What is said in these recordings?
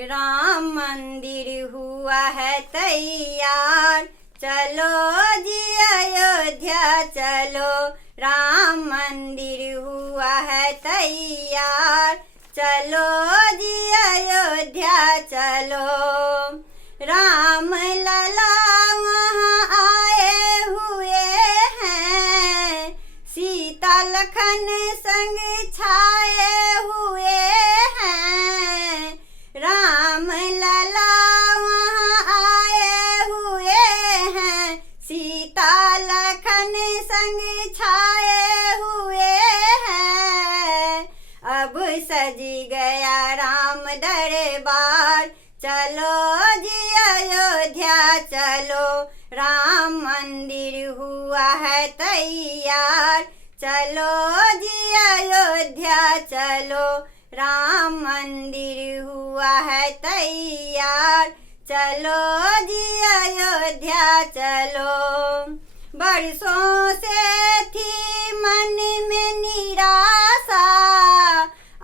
राम मंदिर हुआ है तैयार, चलो जी अयोध्या चलो। राम मंदिर हुआ है तैयार, चलो जी अयोध्या चलो। राम लला वहाँ आए हुए हैं, सीता लखन संग छाए हुए हैं। राम लला वहाँ आए हुए हैं, सीता लखन संग छाए हुए हैं। अब सज गया राम दरबार, चलो जी अयोध्या चलो। राम मंदिर हुआ है तैयार, चलो जी अयोध्या चलो। राम मंदिर हुआ है तैयार, चलो जी अयोध्या चलो। बरसों से थी मन में निराशा,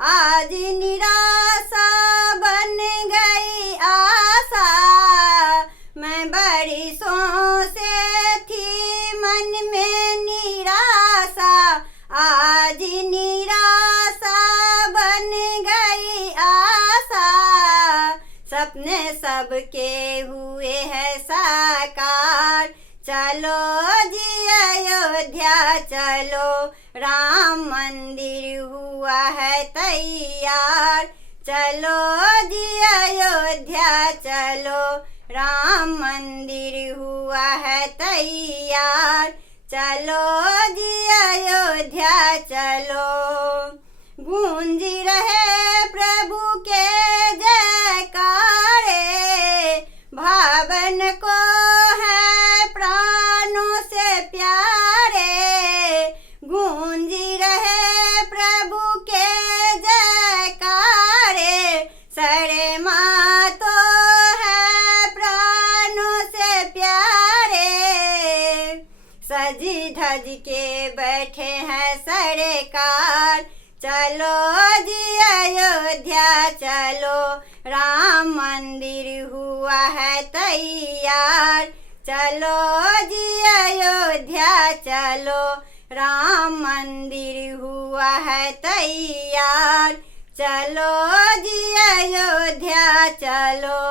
आज निराशा बन गई आशा। मैं बरसों से थी मन में निराशा, आज निराशा बन गई आशा। सपने सबके हुए हैं साकार, चलो जी अयोध्या चलो। राम मंदिर हुआ है तैयार, चलो जी अयोध्या चलो। राम मंदिर हुआ है तैयार, चलो जी अयोध्या चलो। गूंज रहे प्रभु के जयकारे, भावन को है प्राणों से प्यारे। गूंज रहे प्रभु के जयकारे, सरे माँ तो है प्राणों से प्यारे। सज धज के बैठे हैं सरकार, चलो जी अयोध्या चलो। राम मंदिर हुआ है तैयार, चलो जी अयोध्या चलो। राम मंदिर हुआ है तैयार, चलो जी अयोध्या चलो।